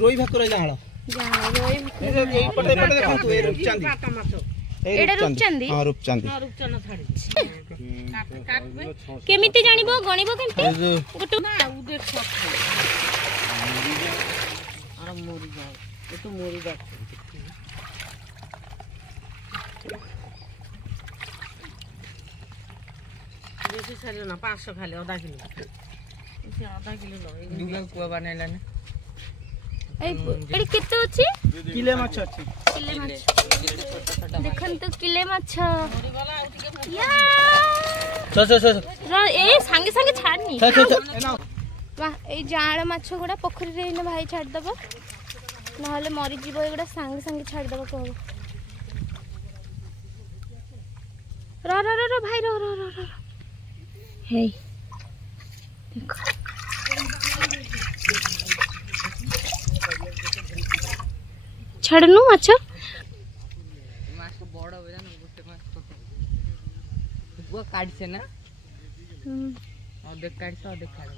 रोई भाकुर जाळ रोई ए पटे पटे देखंतु ए रूपचांदी एडा रूपचांदी हां रूपचांदी रूपचंद छाड़ी केमिति जानिबो गणिबो केमिति गोटो ना उ देखो अरे मोरी जाओ ये तो मोरी जा बेसी सारे ना 500 खाली आधा किलो इसे आधा किलो लो दुगा कुआ बनेला ने एडी केते अछि किले माछ अछि किले माछ देखन तो किले माछ या छ ए संगे संगे छाड़नी वाह ए जाळ माछ गुडा पोखरी रे ने भाई छाड़ दबो नहले मरि जीवो एगुडा संगे संगे छाड़ दबो कहबो रो भाई रो हे देखो छाड़नु माछ माछ को बड़ हो जाना गुटे माछ छोटो वो काट से ना और देख काट से और देख काट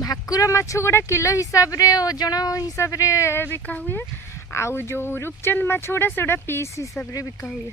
भाकुर माछ गुडा किलो हिसाब रे ओजन हिसाब रे बिका हुए आउ जो रूपचंद माछ गुडा सेडा पीस हिसाब रे बिका हुए।